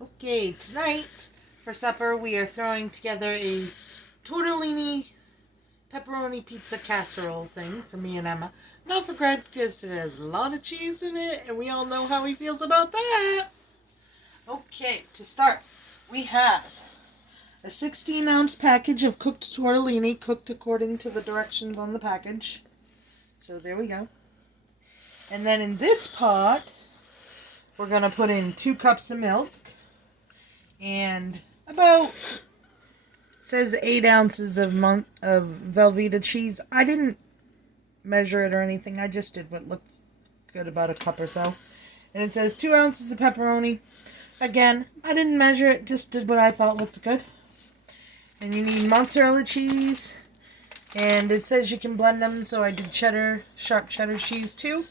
Okay, tonight for supper we are throwing together a tortellini pepperoni pizza casserole thing for me and Emma. Not for Greg because it has a lot of cheese in it and we all know how he feels about that. Okay, to start, we have a 16-ounce package of cooked tortellini, cooked according to the directions on the package. So there we go. And then in this pot, we're going to put in 2 cups of milk and about, it says 8 ounces of Velveeta cheese. I didn't measure it or anything. I just did what looked good, about a cup or so. And it says 2 ounces of pepperoni. Again, I didn't measure it, just did what I thought looked good. And you need mozzarella cheese. And it says you can blend them, so I did cheddar, sharp cheddar cheese too.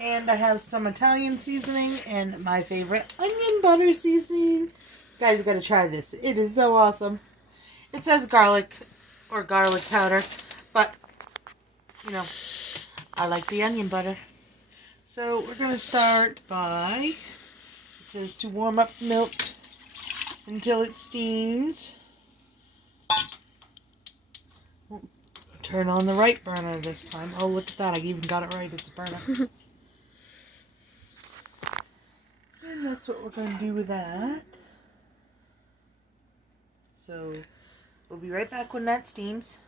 And I have some Italian seasoning and my favorite onion butter seasoning. You guys gotta try this. It is so awesome. It says garlic or garlic powder, but you know, I like the onion butter. So we're gonna start by, it says to warm up the milk until it steams. Turn on the right burner this time. Oh, look at that. I even got it right. It's a burner. And that's what we're going to do with that. So, we'll be right back when that steams.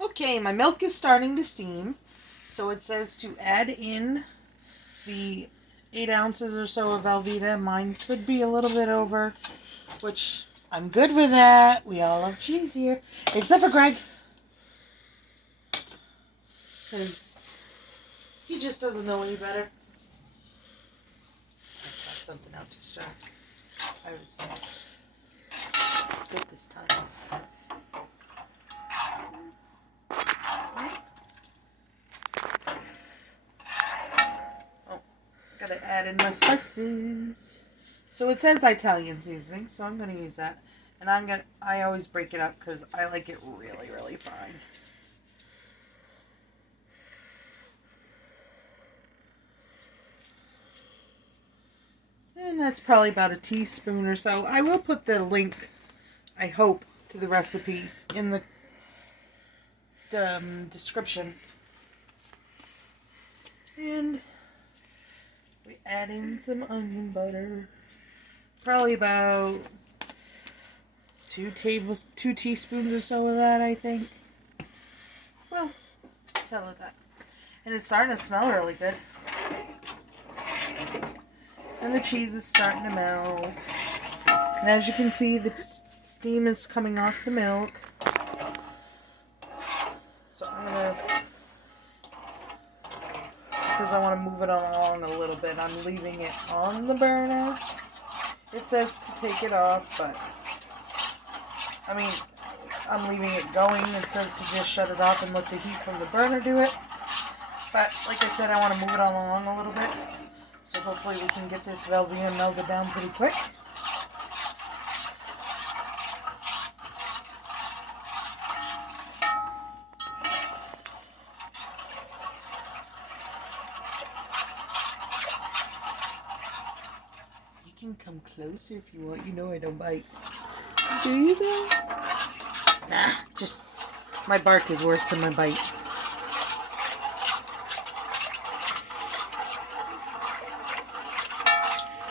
Okay, my milk is starting to steam. So it says to add in the 8 ounces or so of Velveeta. Mine could be a little bit over, which I'm good with that. We all love cheese here. Except for Greg. Because he just doesn't know any better. I got something out to start. I was good this time. Oh, gotta add in my spices. So it says Italian seasoning, so I'm gonna use that. And I always break it up because I like it really, really fine. And that's probably about a teaspoon or so. I will put the link, I hope, to the recipe in the description. And we add in some onion butter. Probably about 2 teaspoons or so of that, I think. Well, tell it that. And it's starting to smell really good. And the cheese is starting to melt. And as you can see, the steam is coming off the milk. So I'm going to, because I want to move it along a little bit, I'm leaving it on the burner. It says to take it off, but, I mean, I'm leaving it going. It says to just shut it off and let the heat from the burner do it. But, like I said, I want to move it along a little bit. So hopefully we can get this Velveeta melted down pretty quick. You can come closer if you want. You know I don't bite. Do you though? Nah, just my bark is worse than my bite.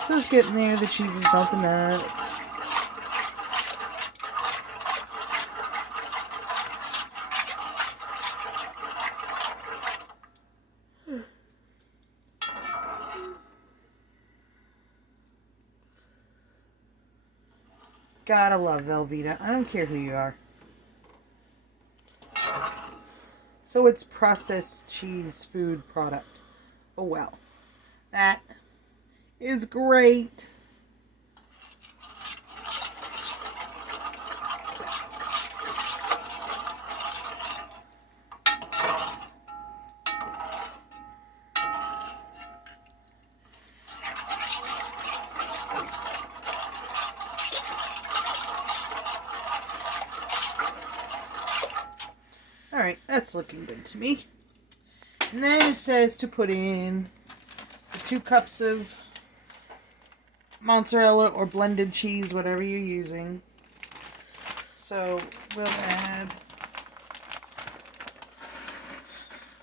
So it's getting there, the cheese is melting up. Gotta love Velveeta. I don't care who you are. So it's processed cheese food product. Oh well. That is great. Alright, that's looking good to me. And then it says to put in the 2 cups of mozzarella or blended cheese, whatever you're using. So we'll add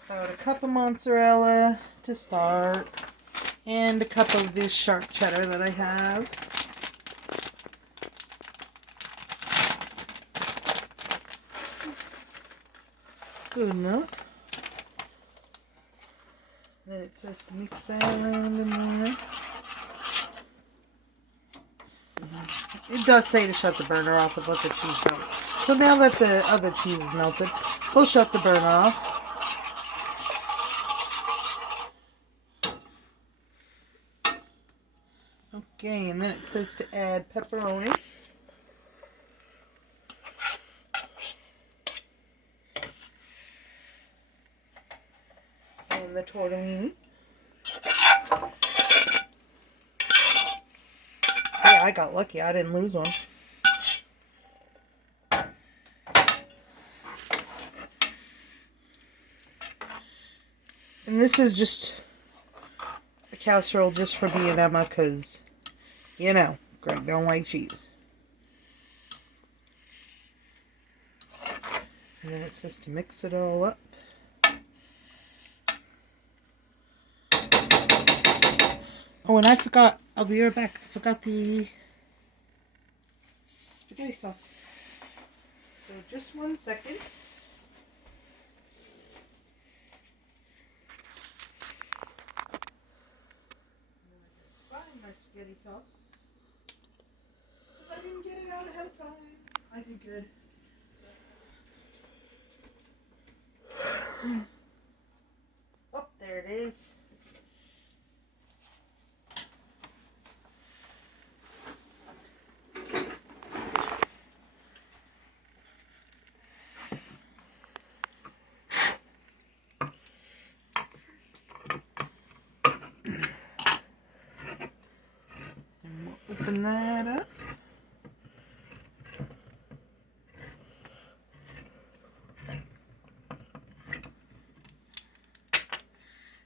about a cup of mozzarella to start, and a cup of this sharp cheddar that I have. Good enough. Then it says to mix that around in there. It does say to shut the burner off and let the cheese melt. So now that the other cheese is melted, we'll shut the burner off. Okay, and then it says to add pepperoni. And the tortellini. Hey, I got lucky. I didn't lose one. And this is just a casserole just for me and Emma, because, you know, Greg don't like cheese. And then it says to mix it all up. Oh, and I forgot, I'll be right back. I forgot the spaghetti sauce. So just 1 second. Find my spaghetti sauce. Because I didn't get it out ahead of time. I did good. Oh, there it is. Open that up.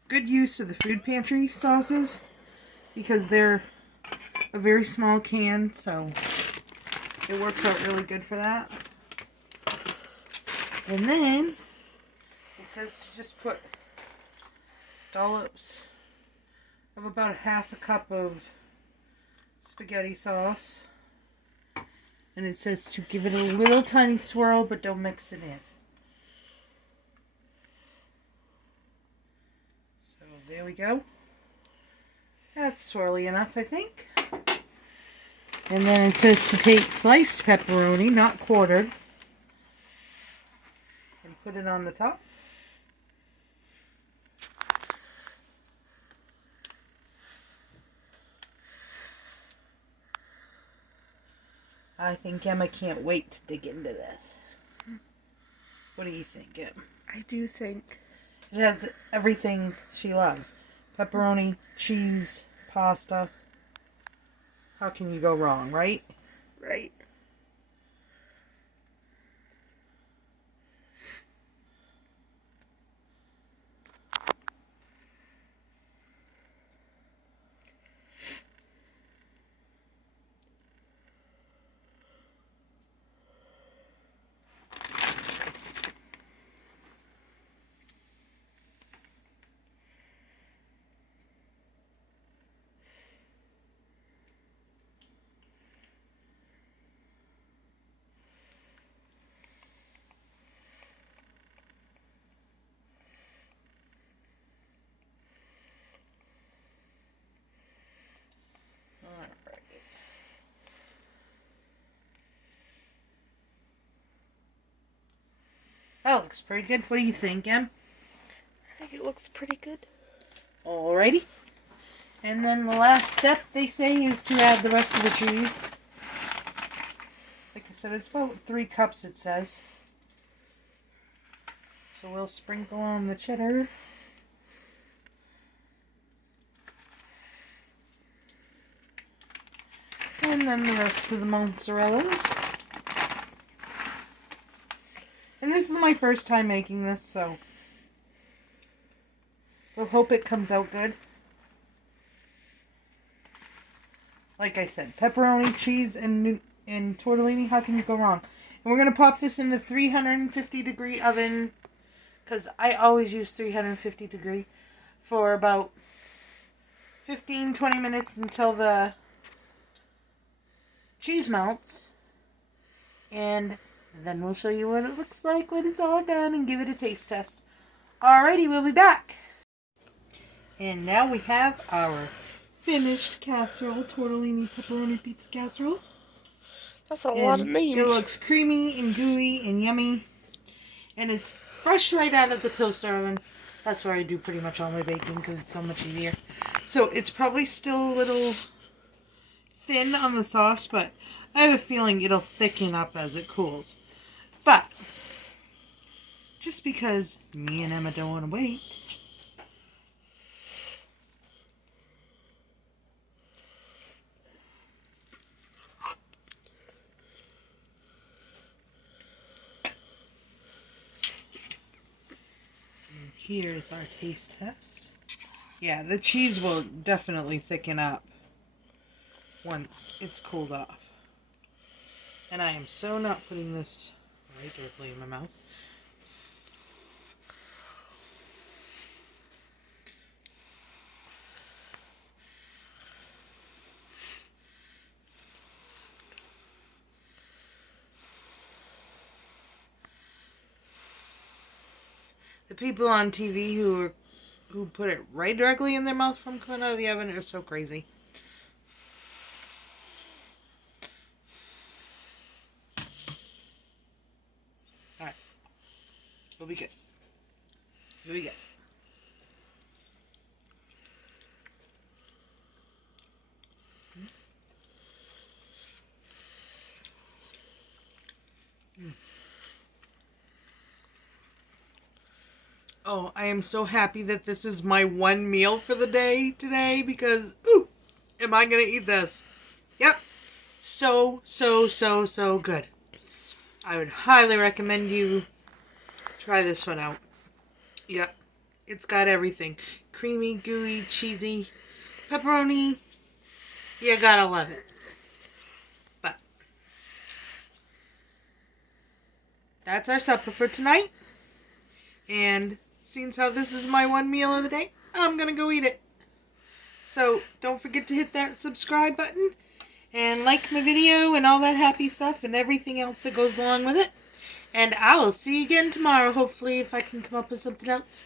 Good use of the food pantry sauces because they're a very small can, so it works out really good for that. And then it says to just put dollops of about half a cup of spaghetti sauce, and it says to give it a little tiny swirl, but don't mix it in. So there we go. That's swirly enough, I think. And then it says to take sliced pepperoni, not quartered, and put it on the top. I think Emma can't wait to dig into this. What do you think, Em? I do think It has everything she loves. Pepperoni, cheese, pasta. How can you go wrong, right? right. That looks pretty good. What do you think, Em? I think it looks pretty good. Alrighty. And then the last step, they say, is to add the rest of the cheese. Like I said, it's about 3 cups, it says. So we'll sprinkle on the cheddar. And then the rest of the mozzarella. And this is my first time making this, so we'll hope it comes out good. like I said, pepperoni, cheese, and tortellini. How can you go wrong? And we're going to pop this in the 350-degree oven, because I always use 350-degree, for about 15-20 minutes until the cheese melts. And then we'll show you what it looks like when it's all done and give it a taste test. Alrighty, we'll be back. And now we have our finished casserole, tortellini pepperoni pizza casserole. That's a lot of names. It looks creamy and gooey and yummy. And it's fresh right out of the toaster oven. That's where I do pretty much all my baking because it's so much easier. So it's probably still a little thin on the sauce, but I have a feeling it'll thicken up as it cools. But just because me and Emma don't want to wait, here's our taste test. Yeah, the cheese will definitely thicken up once it's cooled off. And I am so not putting this right directly in my mouth. The people on TV who put it right directly in their mouth from coming out of the oven are so crazy. Alright. It'll be good. Here we go. Oh, I am so happy that this is my one meal for the day today because, ooh, am I going to eat this? Yep. So good. I would highly recommend you try this one out. Yep. It's got everything. Creamy, gooey, cheesy, pepperoni. You gotta love it. But that's our supper for tonight. And since how this is my one meal of the day, I'm gonna go eat it. So don't forget to hit that subscribe button and like my video and all that happy stuff and everything else that goes along with it. And I will see you again tomorrow, hopefully, if I can come up with something else.